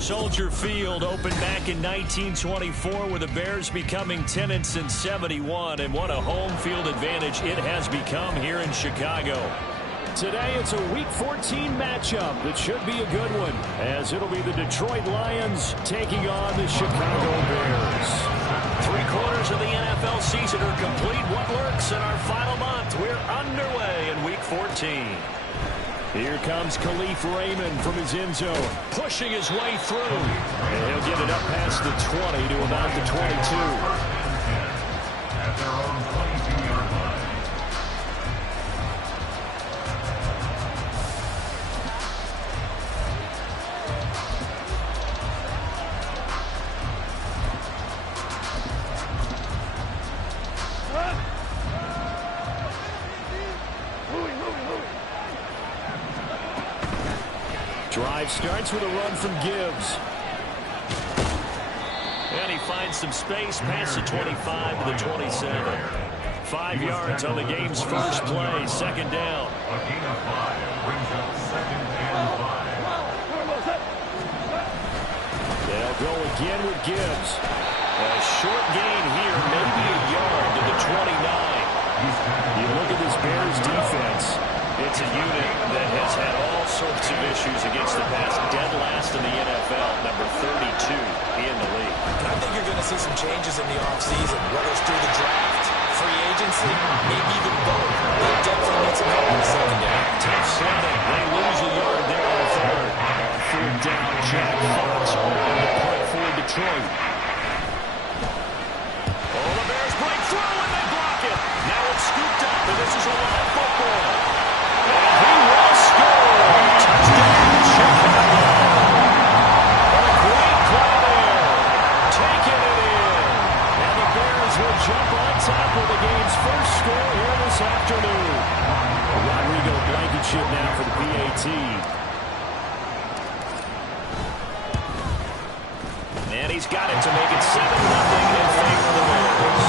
Soldier Field opened back in 1924 with the Bears becoming 10-71, and what a home field advantage it has become here in Chicago. Today it's a Week 14 matchup that should be a good one, as it'll be the Detroit Lions taking on the Chicago Bears. 3/4 of the NFL season are complete. What lurks in our final month? We're underway in Week 14. Here comes Khalif Raymond from his end zone, pushing his way through. And he'll get it up past the 20 to about the 22. At their own 22-yard line. Drive starts with a run from Gibbs. And he finds some space past the 25 to the 27. 5 yards on the game's first play, second down. A gain of 5 brings up 2nd and 5. They'll go again with Gibbs. A short gain here, maybe a yard to the 29. You look at this Bears defense. It's a unit that has had all sorts of issues against the pass. Dead last in the NFL, number 32 in the league. I think you're going to see some changes in the offseason, whether it's through the draft, free agency, maybe even both. They definitely need some help in the secondary. Tough Sunday. They lose a yard there on third. On third down, Jack Fox on the punt for Detroit. Oh, the Bears break through and they block it. Now it's scooped up, and this is a live football. He will score. Touchdown, Chicago. A great play there. Taking it in. And the Bears will jump on top of the game's first score here this afternoon. Rodrigo Blankenship now for the PAT. And he's got it to make it 7-0 in favor of the Bears.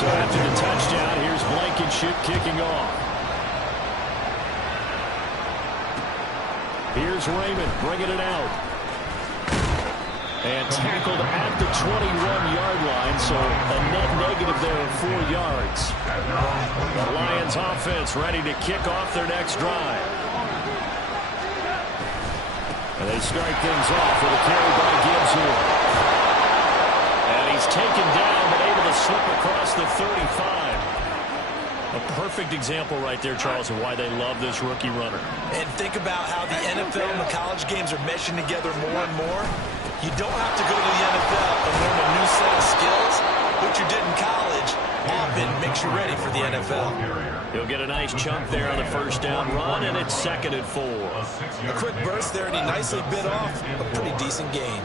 So after the touchdown, here's Blankenship kicking off. Here's Raymond bringing it out. And tackled at the 21-yard line, so a net negative there of 4 yards. The Lions offense ready to kick off their next drive. And they start things off with a carry by Gibbs here. And he's taken down, but able to slip across the 35. A perfect example right there, Charles, of why they love this rookie runner. And think about how the NFL and the college games are meshing together more and more. You don't have to go to the NFL and learn a new set of skills. What you did in college often makes you ready for the NFL. He'll get a nice chunk there on the first down run, and it's 2nd and 4. A quick burst there, and he nicely bit off a pretty decent gain.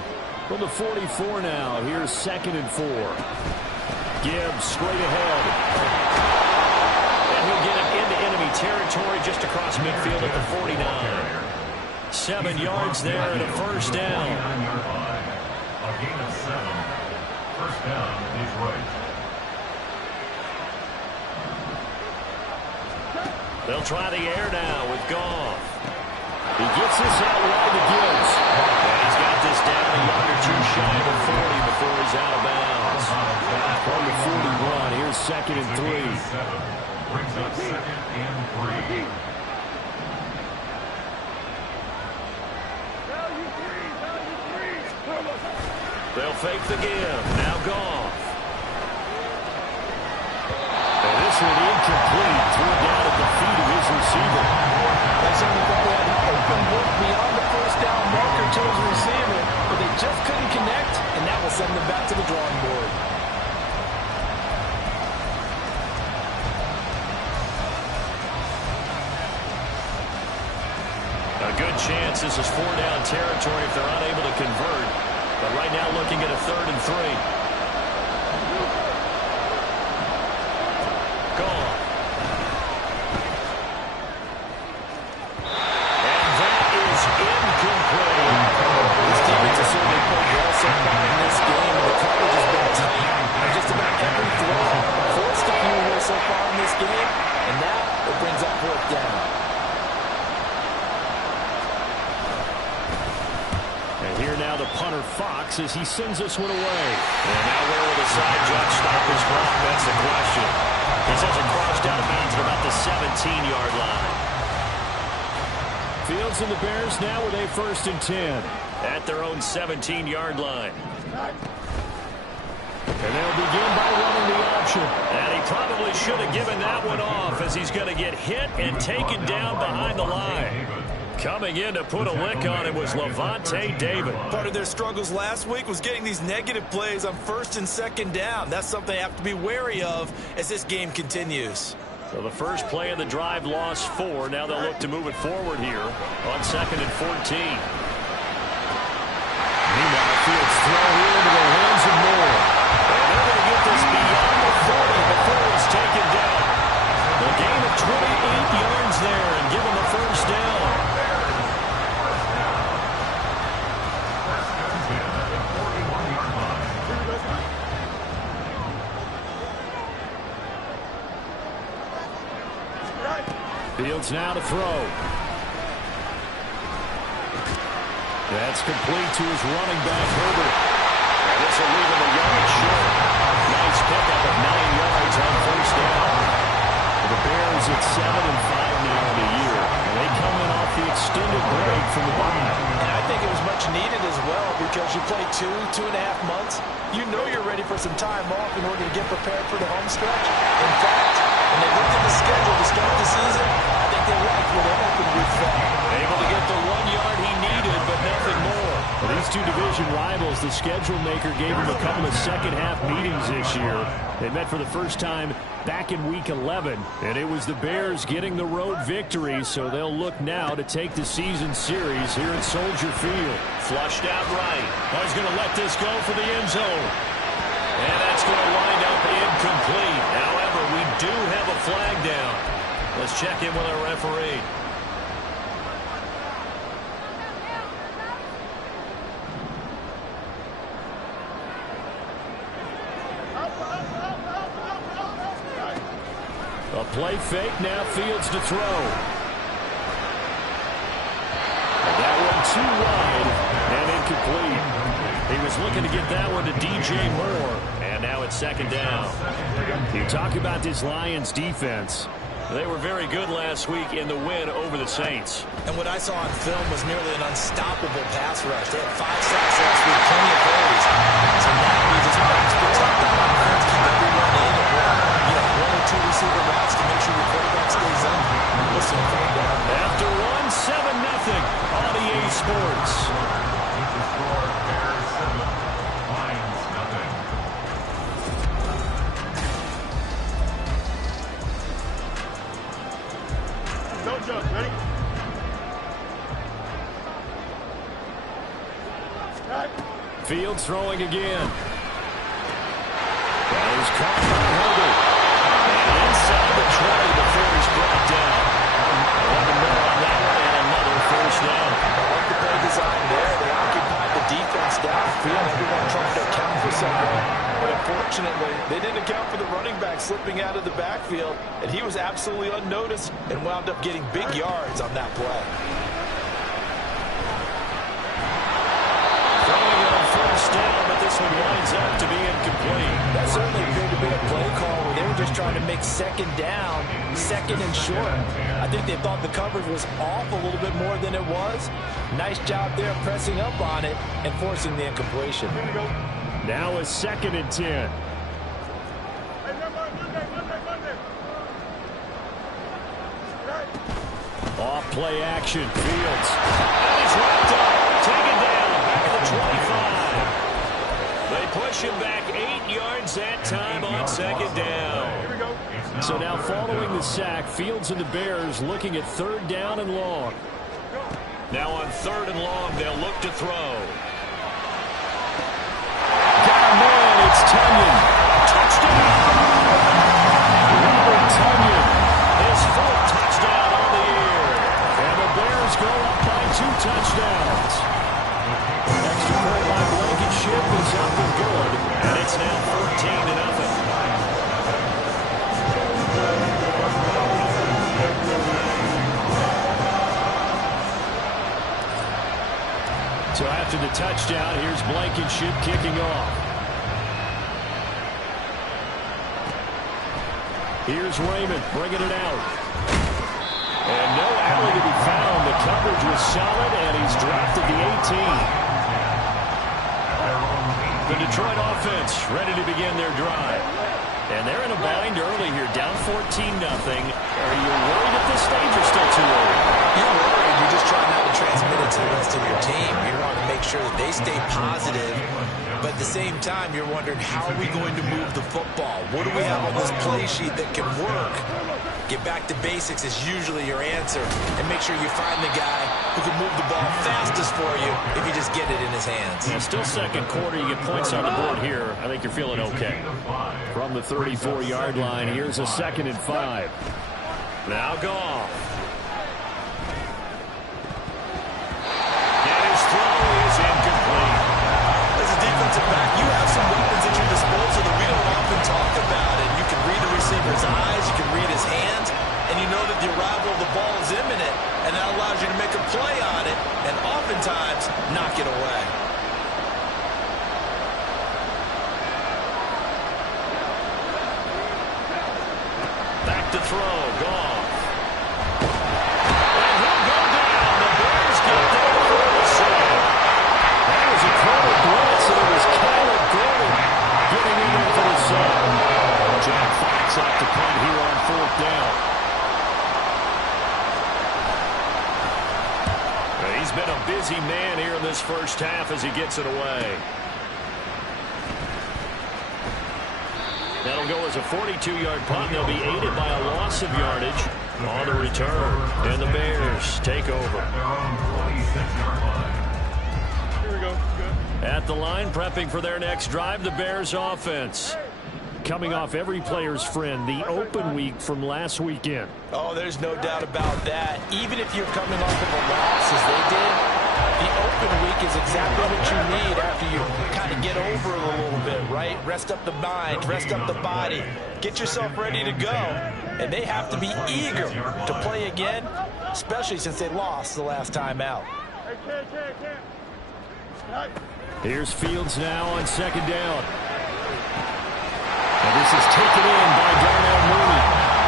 From the 44 now, here's 2nd and 4. Gibbs straight ahead. He'll get it into enemy territory just across midfield at the 49. 7 yards there and a first down. A gain of 7. First down, Detroit. They'll try the air now with Goff. He gets this out wide to Gibbs. And he's got this down a yard or two shy of the 40 before he's out of bounds. From the 41, here's 2nd and 3. Brings up 2nd and 3. They'll fake the give. Now Goff. incomplete. Threw it down at the feet of his receiver. That's only thought he had an open look beyond the first down marker to his receiver, but they just couldn't connect, and that will send them back to the drawing board. A good chance this is 4-down territory if they're unable to convert. But right now looking at a 3rd and 3. Gone. And that is incomplete. His teammates have certainly played well so far in this game, and the coverage has been tight on just about every throw. Forced a few here so far in this game, and now it brings up 4th down. Here now the punter Fox as he sends this one away. And now where will the side judge stop his clock? That's the question. He says it crossed out of bounds at about the 17-yard line. Fields and the Bears now with a 1st and 10 at their own 17-yard line. And they'll begin by running the option. And he probably should have given that one off as he's going to get hit and taken down behind the line. Coming in to put a lick on it was Lavonte David. Part of their struggles last week was getting these negative plays on 1st and 2nd down. That's something they have to be wary of as this game continues. So the first play of the drive lost 4. Now they'll look to move it forward here on 2nd and 14. Meanwhile, Fields throw here into the hands of Moore. And they're going to get this beyond the 40 before it's taken down. A gain of 28 yards there and give him the 1st down. Fields now to throw. That's complete to his running back, Herbert. And this will leave him a yard short. Nice pickup of 9 yards on 1st down. The Bears at 7-5 now in the year. And they come in off the extended break from the bye. And I think it was much needed as well because you play 2.5 months. You know you're ready for some time off in order to get prepared for the home stretch. In fact, when they looked at the schedule to start the season, I think they liked where their open week fell. Able to get the 1 yard he needed, but nothing more. Well, these two division rivals, the schedule maker gave them a couple of second-half meetings this year. They met for the first time back in Week 11, and it was the Bears getting the road victory, so they'll look now to take the season series here at Soldier Field. Flushed out right. He's going to let this go for the end zone. And that's going to wind up incomplete. However, we do have a flag down. Let's check in with our referee. A play fake, now Fields to throw. And that one too wide and incomplete. He was looking to get that one to DJ Moore. And now it's 2nd down. You talk about this Lions defense. They were very good last week in the win over the Saints. And what I saw on film was nearly an unstoppable pass rush. They had 5 sacks last week, plenty of plays. So now we just box protect the offense, keep everyone in, and run 1 or 2 receiver routes to make sure your quarterback stays in. Listen, after 1-7-0 on EA Sports. Ready? Fields throwing again. That is caught by Herbert. And inside the 20 before he's brought down. 11 more on that one and another 1st down. I like the play design there. They occupied the defense downfield. Everyone trying to account for something. But unfortunately, they didn't account for the running back slipping out of the backfield, and he was absolutely unnoticed and wound up getting big yards on that play. Throwing it on 1st down, but this one winds up to be incomplete. That certainly appeared to be a play call where they were just trying to make 2nd down, 2nd and short. I think they thought the coverage was off a little bit more than it was. Nice job there pressing up on it and forcing the incompletion. Now a 2nd and 10. play action. Fields. And he's wrapped up. Taken down. Back at the 25. They push him back 8 yards that time on second down. So now following the sack, Fields and the Bears looking at 3rd down and long. Now on 3rd and long, they'll look to throw. Got a man, it's Tonyan. Touchdown! Robert Tonyan, his 4th touchdown on the year. And the Bears go up by 2 touchdowns. Extra point by Blankenship is up and good. And it's now 14-0. So after the touchdown, here's Blankenship kicking off. Here's Raymond bringing it out. And no alley to be found. The coverage was solid, and he's dropped at the 18. The Detroit offense ready to begin their drive. And they're in a bind early here, down 14-0. Are you worried at this stage or still too early? You're worried. You're just trying not to transmit it to the rest of your team. You want to make sure that they stay positive. But at the same time, you're wondering, how are we going to move the football? What do we have on this play sheet that can work? Get back to basics is usually your answer. And make sure you find the guy who can move the ball fastest for you if you just get it in his hands. Yeah, still second quarter. You get points on the board here. I think you're feeling okay. From the 34-yard line, here's a 2nd and 5. Now Goff. And his throw is incomplete. As a defensive back, you have some weapons at your disposal that we don't often talk about. And you can read the receiver's eyes, you can read his hands, and you know that the arrival of the ball is imminent, and that allows you to make a play on it, and oftentimes knock it away. Back to throw, Goff. And he'll go down. The Bears get there for the save. That was a corner blitz, and it was Kyler Gordon getting in there for the save. Jack Fox out to punt here on 4th down. He's been a busy man here in this first half as he gets it away. That'll go as a 42-yard punt. They'll be aided by a loss of yardage on the return. And the Bears take over. Here we go. Good. At the line, prepping for their next drive, the Bears offense. Coming off every player's friend, the open week from last weekend. Oh, there's no doubt about that. Even if you're coming off of a loss as they did, the open week is exactly what you need after you kind of get over it a little bit, right? Rest up the mind, rest up the body, get yourself ready to go. And they have to be eager to play again, especially since they lost the last time out. Here's Fields now on 2nd down. And this is taken in by Darnell Mooney.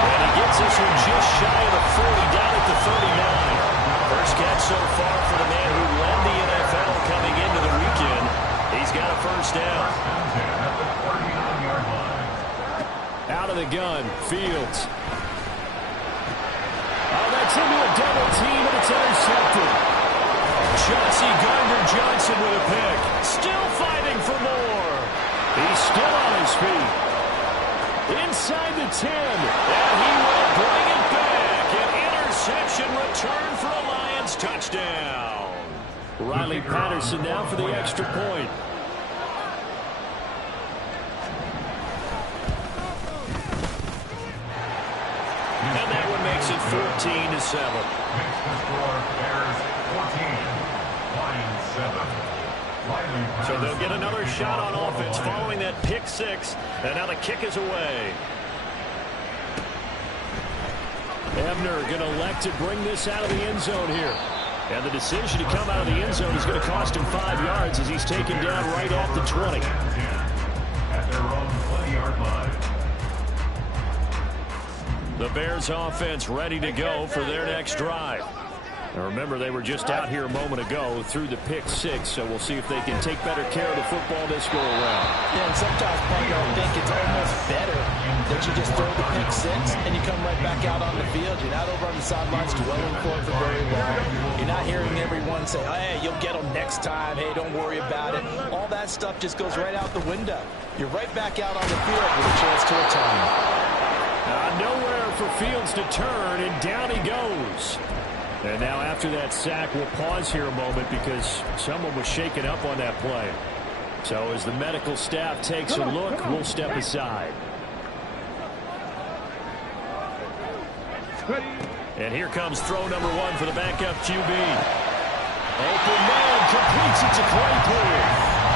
And he gets this one just shy of the 40, down at the 39. First catch so far for the man who led the NFL coming into the weekend. He's got a first down. Out of the gun, Fields. Oh, that's into a double team, and it's intercepted. Chauncey Gardner-Johnson with a pick. Still fighting for more. He's still on his feet. Inside the 10. And he will bring it back. An interception return for a Lions touchdown. Riley Patterson now for the extra point. And that one makes it 14-7. So they'll get another shot on offense following that pick 6. And now the kick is away. Ebner going to elect to bring this out of the end zone here. And the decision to come out of the end zone is going to cost him 5 yards as he's taken down right at the 20. At their own 20-yard line. The Bears offense ready to go for their next drive. Now remember, they were just out here a moment ago through the pick six, so we'll see if they can take better care of the football this go around. Yeah, and sometimes, partner, I think it's almost better that you just throw the pick six and you come right back out on the field. You're not over on the sidelines dwelling for it for very long. You're not hearing everyone say, oh, hey, you'll get them next time. Hey, don't worry about it. All that stuff just goes right out the window. You're right back out on the field with a chance to return. Nowhere for Fields to turn, and down he goes. And now after that sack, we'll pause here a moment because someone was shaken up on that play. So as the medical staff takes a look, we'll step aside. And here comes throw number one for the backup QB. Open man, completes it to Claypool.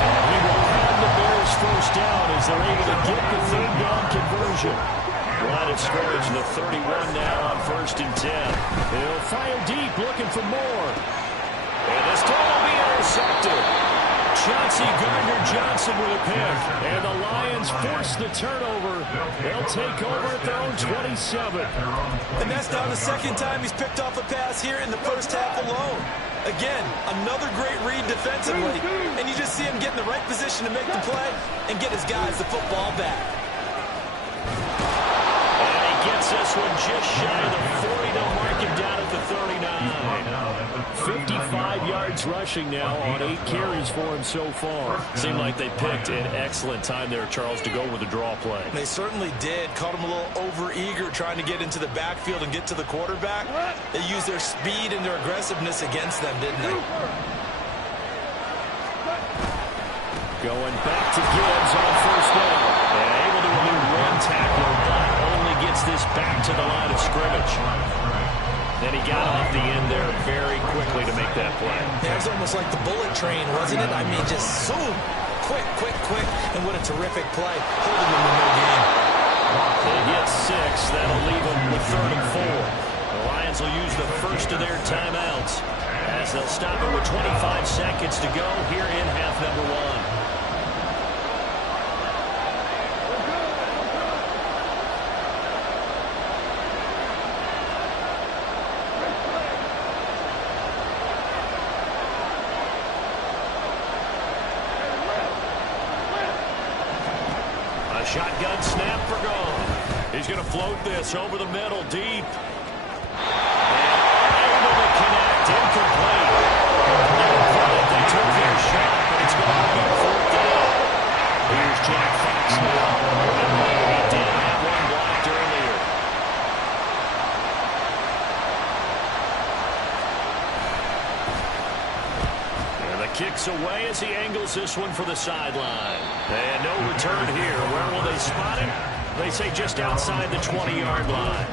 And he will have the Bears first down as they're able to get the third down conversion. Line of scrimmage, the 31 now on 1st and 10. He'll fire deep, looking for more. And this throw will be intercepted. Chauncey Gardner-Johnson with a pick. And the Lions force the turnover. They'll take over at their own 27. And that's now the second time he's picked off a pass here in the first half alone. Again, another great read defensively. And you just see him get in the right position to make the play and get his guys the football back. Gets this one just shy of the 40. They'll mark him down at the 39. 55 yards rushing now on 8 carries for him so far. Seemed like they picked an excellent time there, Charles, to go with a draw play. They certainly did. Caught him a little over-eager trying to get into the backfield and get to the quarterback. They used their speed and their aggressiveness against them, didn't they? Going back to Gibbs on first down. And able to elude one tackler, but only gets this back to the line of scrimmage. Then he got off the end there very quickly to make that play. Yeah, it was almost like the bullet train, wasn't it? I mean, just so quick. And what a terrific play. Holding them in no game. They get 6. That'll leave them with 3rd and 4. The Lions will use the first of their timeouts as they'll stop it with 25 seconds to go here in half number 1. Shotgun snap for gone. He's going to float this over the middle, deep. And able to connect, incomplete. They took their shot, but it's going to be 4th down. Here's Jack Fox now. He did have one blocked earlier. And the kick's away as he angles this one for the sideline. And no return here. Where will they spot him? They say just outside the 20-yard line.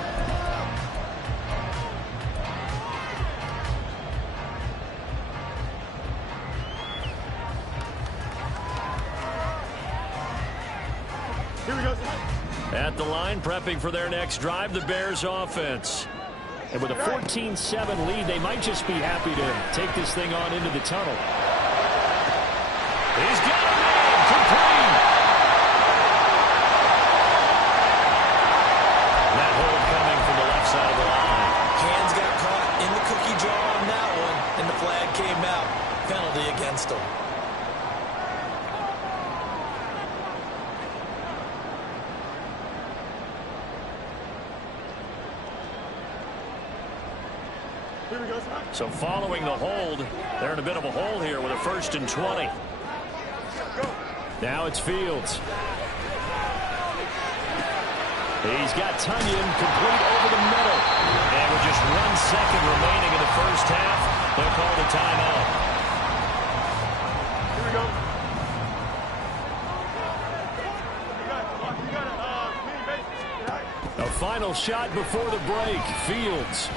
Here we go. At the line, prepping for their next drive, the Bears offense. And with a 14-7 lead, they might just be happy to take this thing on into the tunnel. He's got a man, complete. That hold coming from the left side of the line. Hands got caught in the cookie jar on that one, and the flag came out. Penalty against him. So following the hold, they're in a bit of a hole here with a 1st and 20. Now it's Fields. He's got Tunyon complete over the middle. And with just 1 second remaining in the first half, they'll call the timeout. Here we go. A final shot before the break. Fields.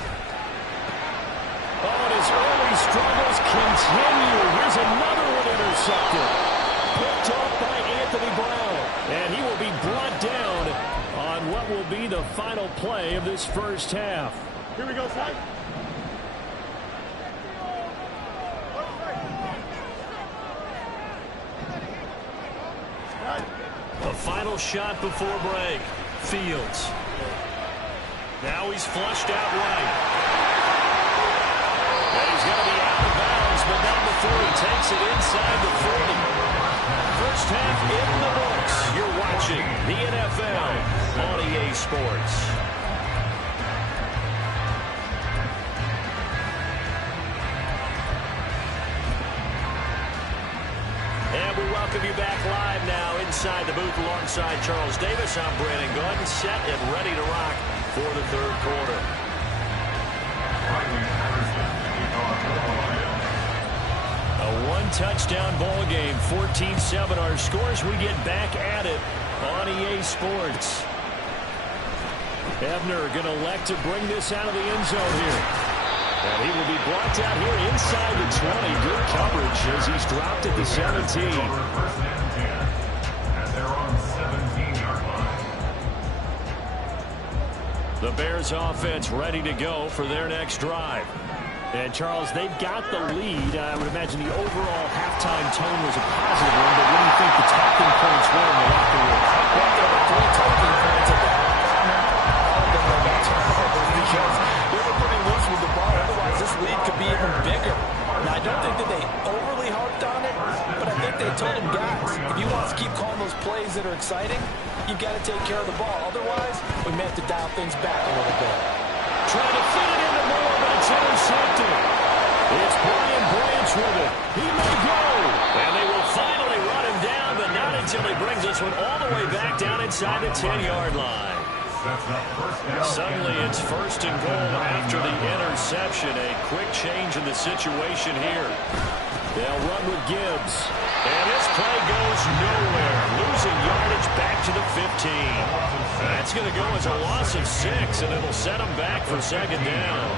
Oh, and his early struggles continue. Here's another one intercepted. Picked off by Anthony Brown. And he will be brought down on what will be the final play of this first half. Here we go, Ty. The final shot before break. Fields. Now he's flushed out right. the 3, takes it inside the 40. First half in the books. You're watching the NFL on EA Sports. And we welcome you back live now inside the booth alongside Charles Davis. I'm Brandon Gaudin, set and ready to rock for the third quarter. A one-touchdown ball game, 14-7 our scores. We get back at it on EA Sports. Ebner going to elect to bring this out of the end zone here. And he will be blocked out here inside the 20. Good coverage as he's dropped at the 17. First and 10. And they're on the 17-yard line. The Bears offense ready to go for their next drive. And, Charles, they've got the lead. I would imagine the overall halftime tone was a positive one, but what do you think the talking points were in the locker room? Well, there were 3 talking points at the halftime. All of them were about turnovers because they were pretty loose with the ball. Otherwise, this lead could be even bigger. Now, I don't think that they overly harped on it, but I think they told them, guys, if you want us to keep calling those plays that are exciting, you've got to take care of the ball. Otherwise, we may have to dial things back a little bit. Trying to fit it into Moore, but it's intercepted. It's Brian Branch with it. He may go. And they will finally run him down, but not until he brings this one all the way back down inside the 10-yard line. Suddenly it's first and goal after the interception. A quick change in the situation here. They'll run with Gibbs. And this play goes nowhere. Losing yardage back to the 15. That's going to go as a loss of 6, and it'll set them back for second down.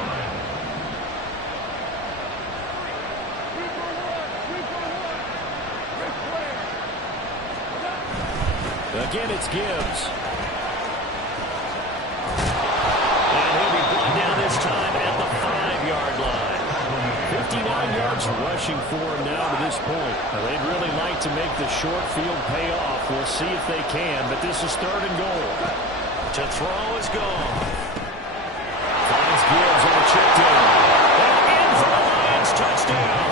Again, it's Gibbs. And he'll be brought down this time at the 5-yard line. 59 yards rushing for him now to this point. Now, they'd really like to make the short field pay off. We'll see if they can, but this is third and goal. To throw is gone. Finds Gibbs on a check down. And in for the Lions touchdown.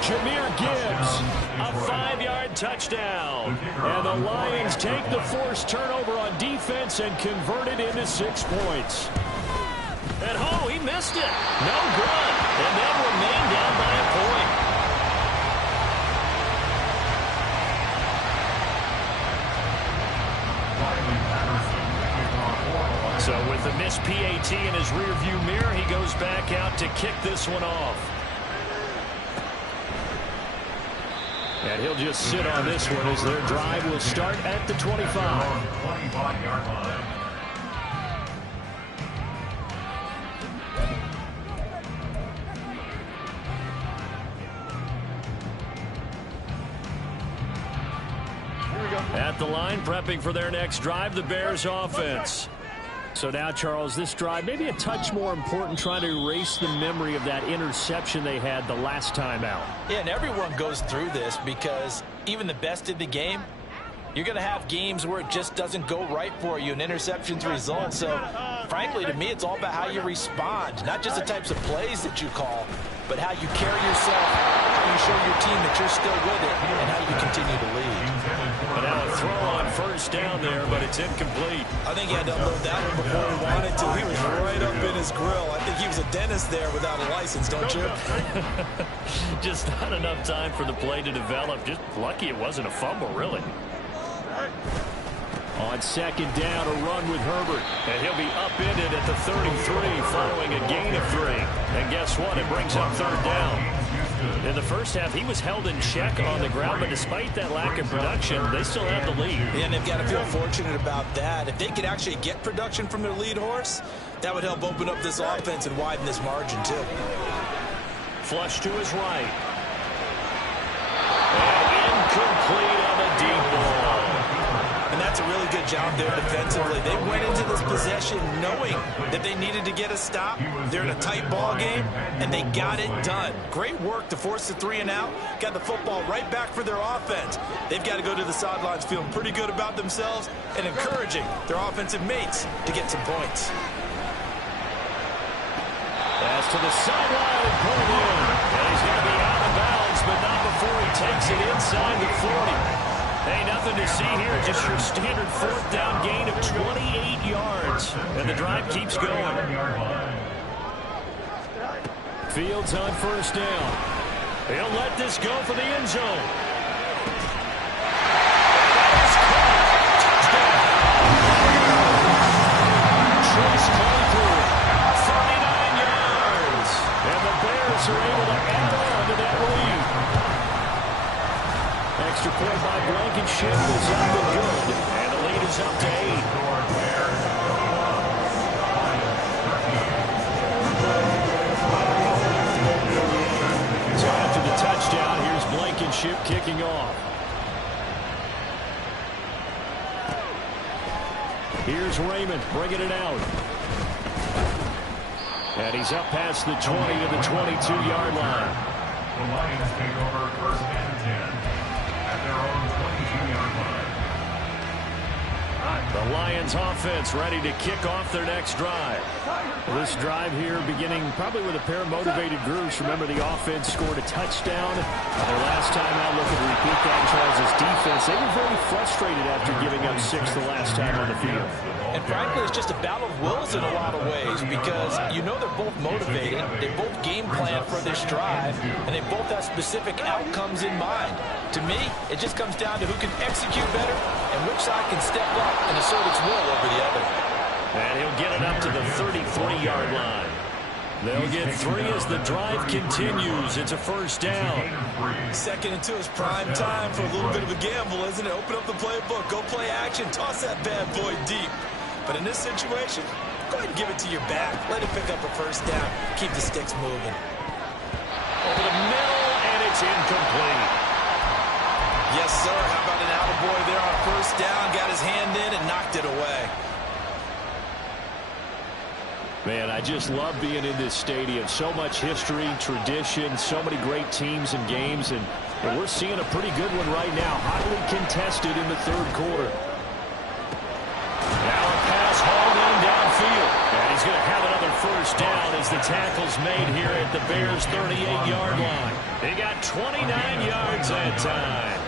Jahmyr Gibbs, a 5-yard touchdown. And the Lions take the forced turnover on defense and convert it into 6 points. And oh, he missed it. No good. And they'll remain down by a point. So with the missed PAT in his rearview mirror, he goes back out to kick this one off. And he'll just sit on this one as their drive will start at the 25. 25-yard line. At the line, prepping for their next drive, the Bears offense. So now, Charles, this drive, maybe a touch more important, trying to erase the memory of that interception they had the last time out. Yeah, and everyone goes through this because even the best in the game, you're going to have games where it just doesn't go right for you, and interceptions result. So, frankly, to me, it's all about how you respond, not just the types of plays that you call, but how you carry yourself, how you show your team that you're still with it, and how you continue to lead. But now a throw on first down there, but it's incomplete. I think he had to unload that one before he wanted to. He was right up in his grill. I think he was a dentist there without a license, don't you? Just not enough time for the play to develop. Just lucky it wasn't a fumble, really. On second down, a run with Herbert. And he'll be upended at the 33 following a gain of 3. And guess what? It brings up third down. In the first half, he was held in check on the ground, but despite that lack of production, they still have the lead. And they've got to feel fortunate about that. If they could actually get production from their lead horse, that would help open up this offense and widen this margin, too. Flush to his right. And incomplete on a deep ball. And that's a really good job there defensively. They went into this possession knowing that they needed to get a stop. They're in a tight ball game, and they got it done. Great work to force the 3 and out. Got the football right back for their offense. They've got to go to the sidelines feeling pretty good about themselves and encouraging their offensive mates to get some points. Pass to the sideline and pulled in. And he's going to be out of bounds, but not before he takes it inside the 40. Hey, nothing to see here. Just your standard fourth down gain of 28 yards. And the drive keeps going. Fields on first down. He'll let this go for the end zone. Chase Claypool, 39 yards. And the Bears are able to add on to that lead. Extra point by Blankenship is up and good. And the lead is up to 8. So after the touchdown, here's Blankenship kicking off. Here's Raymond bringing it out. And he's up past the 20 to the 22-yard line. The Lions take over first and 10 at their own 22-yard line. The Lions offense ready to kick off their next drive. This drive here beginning probably with a pair of motivated groups. Remember, the offense scored a touchdown. Their last time out, looking to repeat that in Charles' defense. They were very frustrated after giving up 6 the last time on the field. And frankly, it's just a battle of wills in a lot of ways because you know they're both motivated, they both game plan for this drive, and they both have specific outcomes in mind. To me, it just comes down to who can execute better and which side can step up and assert its will over the other. And he'll get it up to the 33-yard line. They'll get 3 as the drive continues. It's a first down. 2nd and 2 is prime time for a little bit of a gamble, isn't it? Open up the playbook, go play action, toss that bad boy deep. But in this situation, go ahead and give it to your back. Let it pick up a first down. Keep the sticks moving. Over the middle, and it's incomplete. Yes, sir. How about an attaboy there on first down? Got his hand in and knocked it away. Man, I just love being in this stadium. So much history, tradition, so many great teams and games, and we're seeing a pretty good one right now. Hotly contested in the third quarter. Now a pass hauled in downfield. And he's going to have another first down as the tackle's made here at the Bears' 38-yard line. They got 29 yards that time.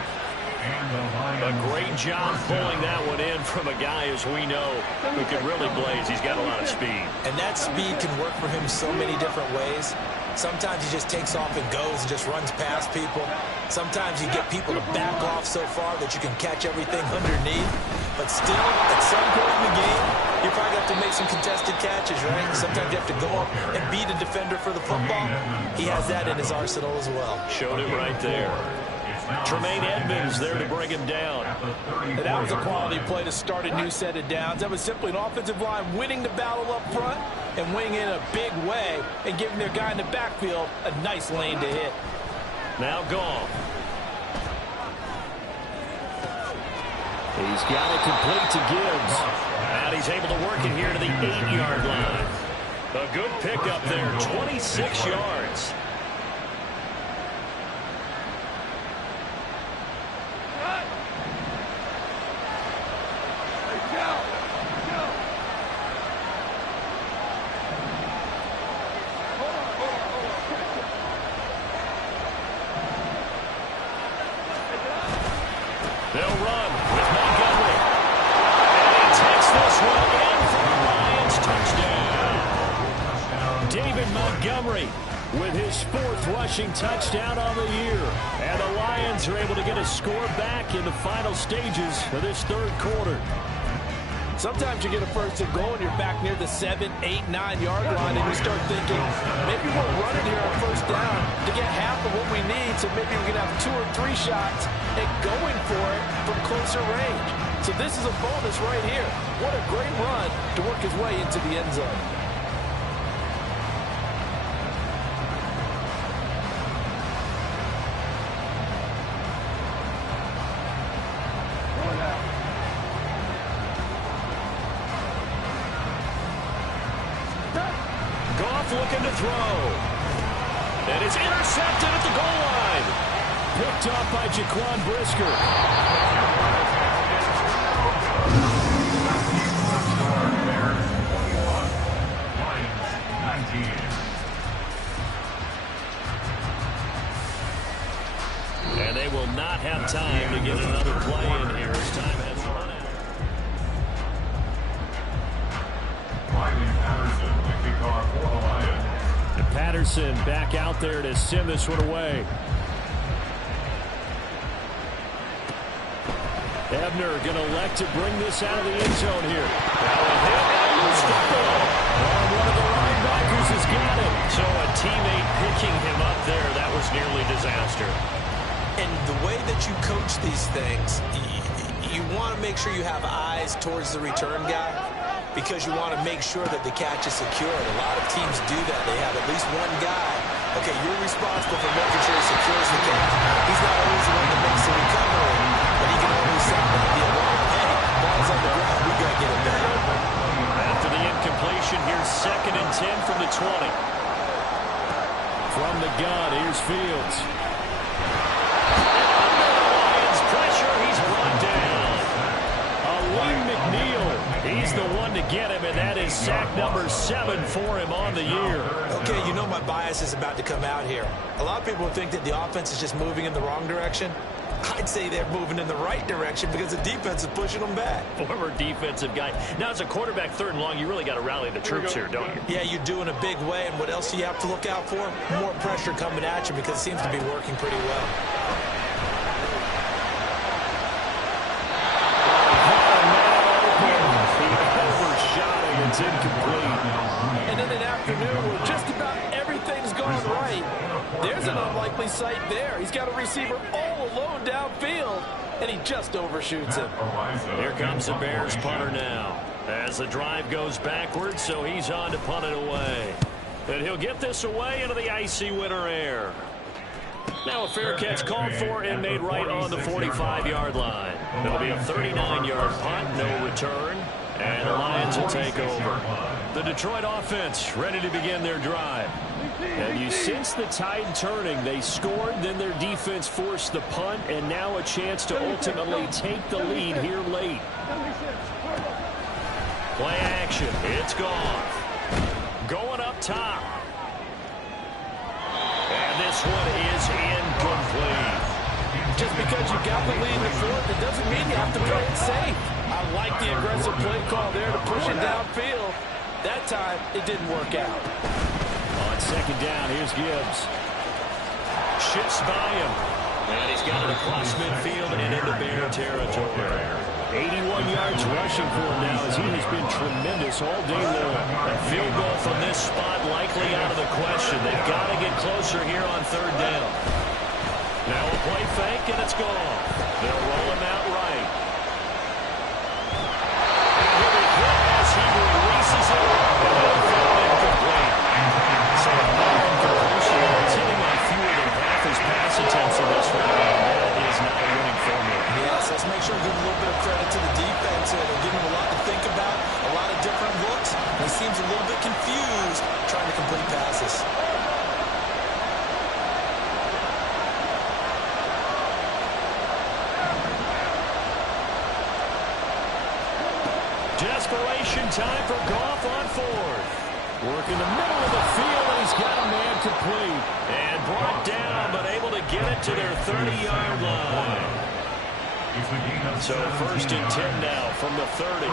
A great job pulling that one in from a guy, as we know, who can really blaze. He's got a lot of speed. And that speed can work for him so many different ways. Sometimes he just takes off and goes and just runs past people. Sometimes you get people to back off so far that you can catch everything underneath. But still, at some point in the game, you probably have to make some contested catches, right? Sometimes you have to go up and beat a defender for the football. He has that in his arsenal as well. Showed it right there. Tremaine Edmonds there to bring him down. And that was a quality play to start a new set of downs. That was simply an offensive line winning the battle up front and winning in a big way and giving their guy in the backfield a nice lane to hit. Now Goff. He's got it complete to Gibbs. And he's able to work it here to the 8-yard line. A good pickup there, 26 yards. They'll run with Montgomery. And he takes this one in for a Lions touchdown. David Montgomery with his 4th rushing touchdown on the year. And the Lions are able to get a score back in the final stages of this third quarter. Sometimes you get a first and goal and you're back near the 7, 8, 9-yard line and you start thinking, maybe we're running here on first down to get half of what we need, so maybe we can have 2 or 3 shots at going for it from closer range. So this is a bonus right here. What a great run to work his way into the end zone. Looking to throw. And it's intercepted at the goal line. Picked up by Jaquan Brisker. time to get another play in here as time has run out. Riley Patterson, the kickoff for the Lions. And Patterson back out there to send this one away. Ebner going to elect to bring this out of the end zone here. Now a hit and loose the ball. One of the linebackers has got it. So a teammate picking him up there, that was nearly disaster. And the way that you coach these things, you want to make sure you have eyes towards the return guy because you want to make sure that the catch is secured. A lot of teams do that. They have at least one guy. Okay, you're responsible for making sure he secures the catch. He's not always the one that makes the recovery, but he can always sound the alarm. Hey, ball's on the ground. We got to get it back. After the incompletion, here's 2nd and 10 from the 20. From the gun, here's Fields. Lions pressure, he's brought down. Aleem McNeil, he's the one to get him, and that is sack number 7 for him on the year. Okay, you know my bias is about to come out here. A lot of people think that the offense is just moving in the wrong direction. I'd say they're moving in the right direction because the defense is pushing them back. Former defensive guy. Now, as a quarterback, 3rd and long, you really got to rally the troops here, don't you? Yeah, you do in a big way. And what else do you have to look out for? More pressure coming at you because it seems to be working pretty well. It's incomplete. And in an afternoon where just about everything's gone right, there's an unlikely sight there. He's got a receiver all alone downfield, and he just overshoots him. Here comes the Bears punter now. As the drive goes backwards, so he's on to punt it away. And he'll get this away into the icy winter air. Now a fair catch called for and made right on the 45-yard line. There'll be a 39-yard punt, no return. And the Lions will take over. The Detroit offense ready to begin their drive. And you sense the tide turning. They scored, then their defense forced the punt, and now a chance to ultimately take the lead here late. Play action. It's gone. Going up top. And this one is incomplete. Just because you got the lead in the 4th, it doesn't mean you have to play it safe. I like the aggressive play call there to push it downfield. That time, it didn't work out. On 2nd down, here's Gibbs. Shifts by him. And he's got it across midfield and into Bear territory. 81 yards rushing for him now as he has been tremendous all day long. A field goal from this spot likely out of the question. They've got to get closer here on 3rd down. Now a play fake, and it's gone. They'll roll him out right. And he'll be hit as he releases it. And it'll fall incomplete. So another incompletion. It's hitting on fewer than half his pass attempts in this one. That is not a winning formula. Yes, let's make sure we give a little bit of credit to the defense here. They're giving him a lot to think about, a lot of different looks. He seems a little bit confused trying to complete passes. Desperation time for Goff on 4th. Work in the middle of the field, and he's got a man complete. And brought down, but able to get it to their 30-yard line. So 1st and 10 now from the 30.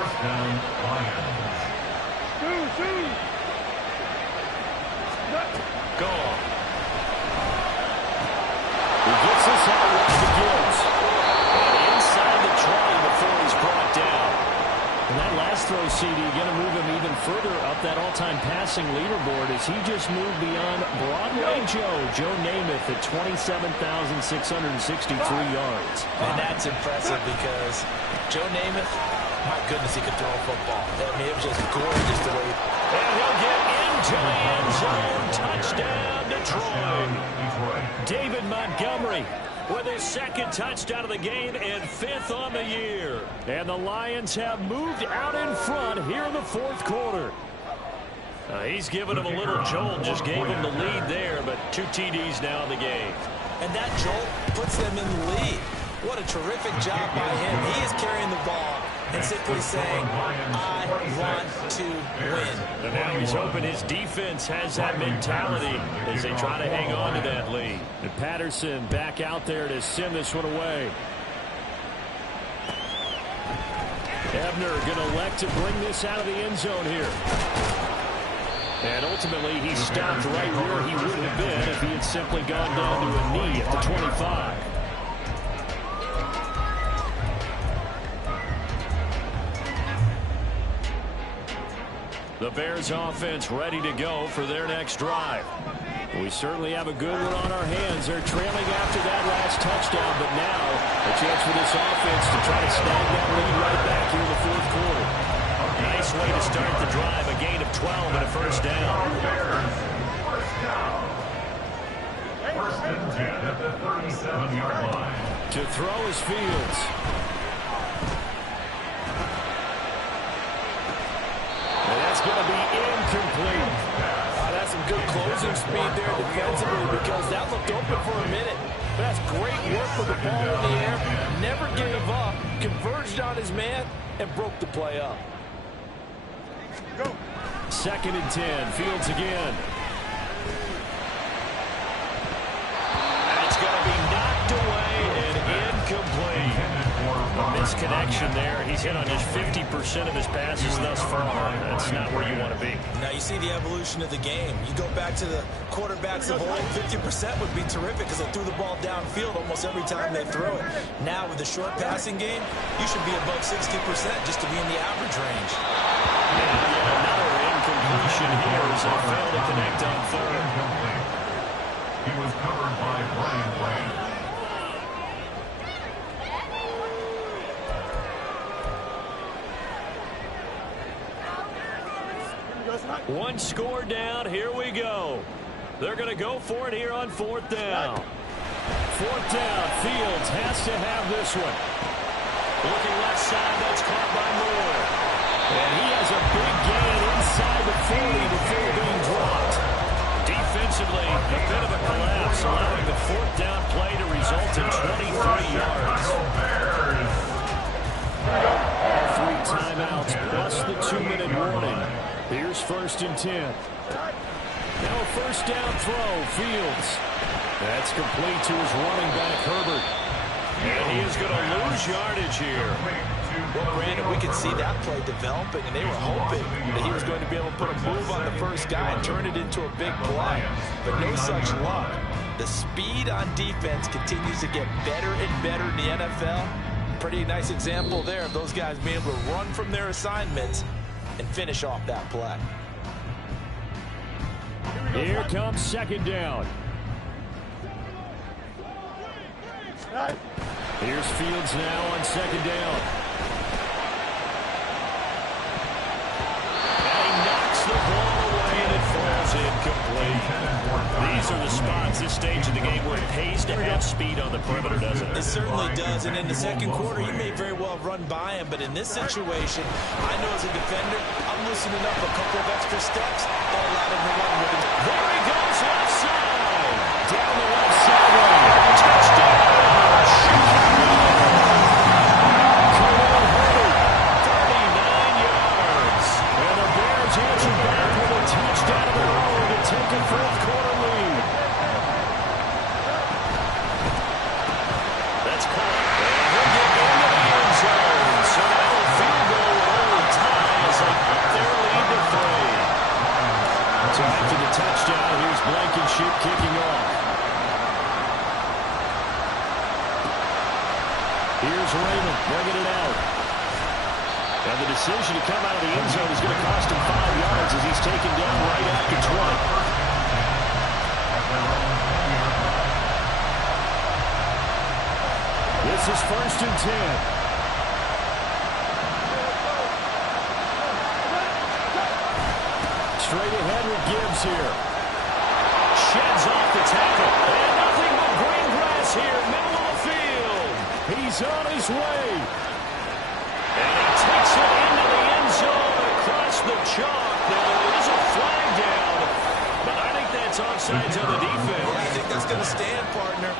Goff. He gets this out right to Gibbs. And inside the 20 before he's brought down. And that last throw, CD, going to move him even further up that all-time passing leaderboard as he just moved beyond Broadway Joe Namath at 27,663 yards. And that's impressive because Joe Namath, my goodness, he could throw a football. I mean, it was just gorgeous the way. And he'll get into the end zone. Touchdown, Detroit. David Montgomery with his 2nd touchdown of the game and 5th on the year. And the Lions have moved out in front here in the 4th quarter. He's given him a little jolt, just gave him the lead there, but 2 TDs now in the game. And that jolt puts them in the lead. What a terrific job by him. He is carrying the ball and simply saying, I want to win. And now he's hoping his defense has that mentality as they try to hang on to that lead. And Patterson back out there to send this one away. Ebner going to elect to bring this out of the end zone here. And ultimately, he stopped right where he would have been if he had simply gone down to a knee at the 25. The Bears offense ready to go for their next drive. We certainly have a good one on our hands. They're trailing after that last touchdown, but now a chance for this offense to try to snag that lead right back here in the fourth quarter. Nice way to start the drive, a gain of 12 and a first down. First and 10 at the 37-yard line. To throw is Fields. And that's going to be incomplete. That's some good closing speed there defensively because that looked open for a minute. But that's great work with the ball in the air. Never gave up, converged on his man, and broke the play up. Second and 10. Fields again. And it's going to be knocked away and incomplete. A misconnection there. He's hit on just 50% of his passes thus far. That's not where you want to be. Now you see the evolution of the game. You go back to the quarterbacks of old, 50% would be terrific because they threw the ball downfield almost every time they throw it. Now with the short passing game, you should be above 60% just to be in the average range. And another incompletion here as they fail to connect on third. He was covered by Brian Branch. One score down. Here we go. They're going to go for it here on fourth down. Fourth down. Fields has to have this one. Looking left side. That's caught by Moore. And he has a big gain inside the 40 before being dropped. Defensively, a bit of a collapse, allowing the fourth down play to result in 23 yards. All three timeouts plus the 2-minute warning. Here's first and 10. Now a first down throw. Fields. That's complete to his running back, Herbert. And he is going to lose yardage here. Well, Brandon, we could see that play developing, and they were hoping that he was going to be able to put a move on the first guy and turn it into a big play. But no such luck. The speed on defense continues to get better and better in the NFL. Pretty nice example there of those guys being able to run from their assignments and finish off that play. Here comes second down. Here's Fields now on second down. And he knocks the ball away and it falls incomplete. These are the spots, this stage of the game, where it pays to have speed on the perimeter, doesn't it? It certainly does, and in the second quarter, he may very well run by him, but in this situation, I know as a defender, I'm loosening up a couple of extra steps that allowed him to run with him. There he goes, left side. Down the left sideline. Touchdown, Chicago. Khalil Herbert, 39 yards. And the Bears answer back with a touchdown of their own to take a fourth quarter lead. That's caught. And he'll get into the end zone. So now a field goal will tie as they up their lead to 3. So after the touchdown, here's Blankenship kicking off. Here's Raymond bringing it out. And the decision to come out of the end zone is going to cost him 5 yards as he's taken down right after 20. This is first and 10. Straight ahead with Gibbs here. Sheds off the tackle. And nothing but green grass here, middle of the field. He's on his way. And he takes it into the end zone across the chalk. Now there is a flag down, but I think that's offsides on the defense. Yeah, I think that's going to stand, partner.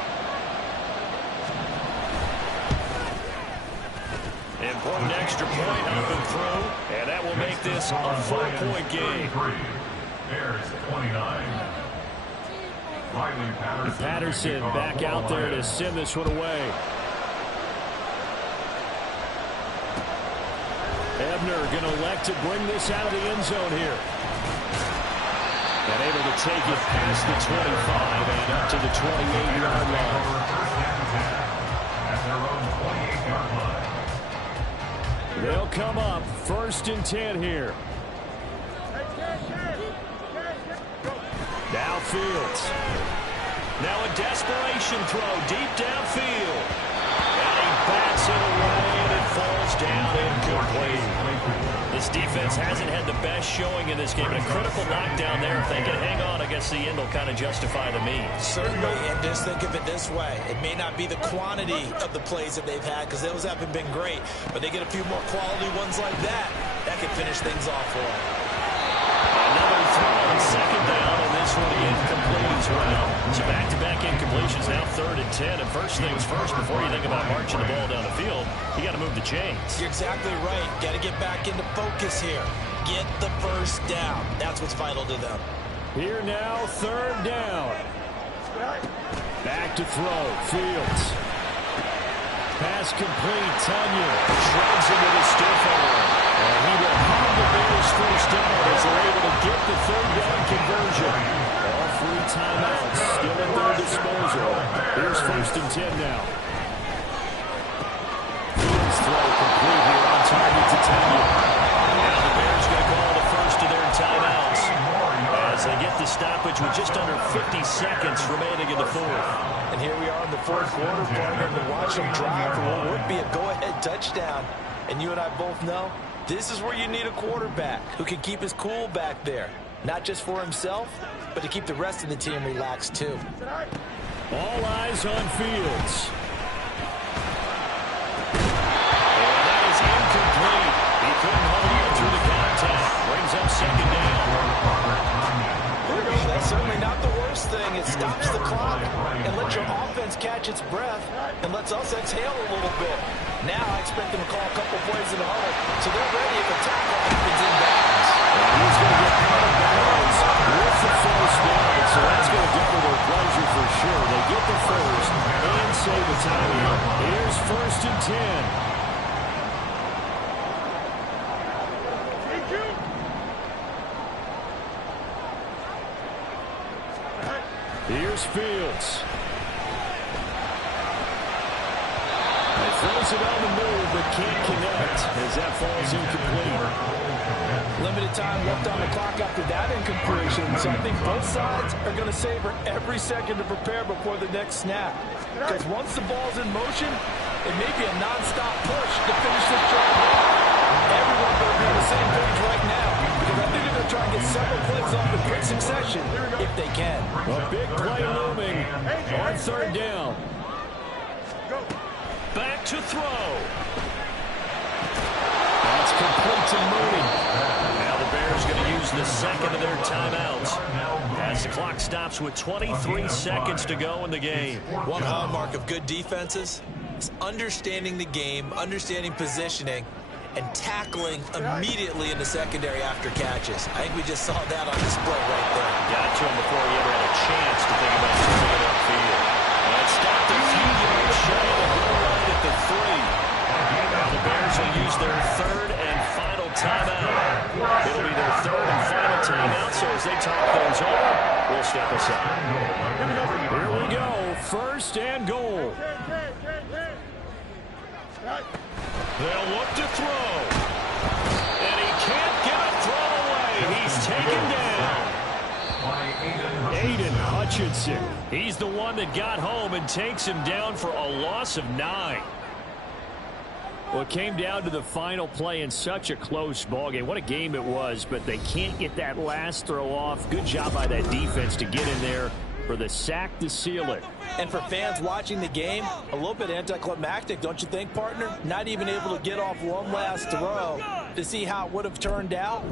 Important extra point up and through, and that will make this a 4-point game. Bears 29. Riley Patterson back out there to send this one away. Ebner going to elect to bring this out of the end zone here. And able to take it past the 25 and up to the 28-yard line. They'll come up 1st and 10 here. Now Fields. Now a desperation throw deep downfield. And he bats it away and it falls down incomplete. This defense hasn't had the best showing in this game. A critical knockdown there. If they can hang on, I guess the end will kind of justify the means. Certainly, and just think of it this way. It may not be the quantity of the plays that they've had because those haven't been great, but they get a few more quality ones like that. That can finish things off for them. Another throw on 2nd down, and this one incomplete as well. So back-to-back incompletions, now 3rd and 10. And first things first, before you think about marching the ball down the field, you got to move the chains. You're exactly right. Got to get back into focus here. Get the first down. That's what's vital to them. Here now, 3rd down. Back to throw, Fields. Pass complete, Tanya shreds into the stiff arm. And he will have the Bears first down as they're able to get the 3rd down conversion. All 3 timeouts still at their disposal. Here's 1st and 10 now. Fields throw complete here on target to Tanya. Now the Bears going to call the first of their timeouts as they get the stoppage with just under 50 seconds remaining in the 4th. And here we are in the 4th quarter, partner, to watch them drive for what would be a go-ahead touchdown. And you and I both know this is where you need a quarterback who can keep his cool back there. Not just for himself, but to keep the rest of the team relaxed too. All eyes on Fields. And that is incomplete. He couldn't hold on through the contact. Brings up 2nd down. That's certainly not the worst thing. It stops the clock and lets your offense catch its breath and lets us exhale a little bit. Now I expect them to call a couple plays in the huddle so they're ready if a tackle happens in bounds. And he's going to get out of bounds with the first down. So that's going to double their pleasure for sure. They get the first and save the time here. Here's 1st and 10. Here's Fields. He throws it on the move, but can't connect as that falls incomplete. Limited time left on the clock after that incompletion, so I think both sides are going to savor every second to prepare before the next snap. Because once the ball's in motion, it may be a non-stop push to finish this drive off. Everyone better be on the same page right now, because I think they're going to try and get several plays off in quick succession if they can. A big play looming on 3rd down. Back to throw. That's complete to Mooney. Now the Bears going to use the 2nd of their timeouts as the clock stops with 23 seconds to go in the game. One hallmark of good defenses is understanding the game, understanding positioning, and tackling immediately in the secondary after catches. I think we just saw that on display right there. Got to him before he ever had a chance to think about taking it upfield. And it stopped a few yards shy of the goal line at the 3. Now the Bears will use their 3rd and final timeout. It'll be their 3rd and final timeout, so as they talk things over, we'll step aside. Here we go, 1st and goal. They'll look to throw. And he can't get a throw away. He's taken down. Aiden Hutchinson. He's the one that got home and takes him down for a loss of 9. Well, it came down to the final play in such a close ballgame. What a game it was, but they can't get that last throw off. Good job by that defense to get in there for the sack to seal it. And for fans watching the game, a little bit anticlimactic, don't you think, partner? Not even able to get off one last throw to see how it would have turned out.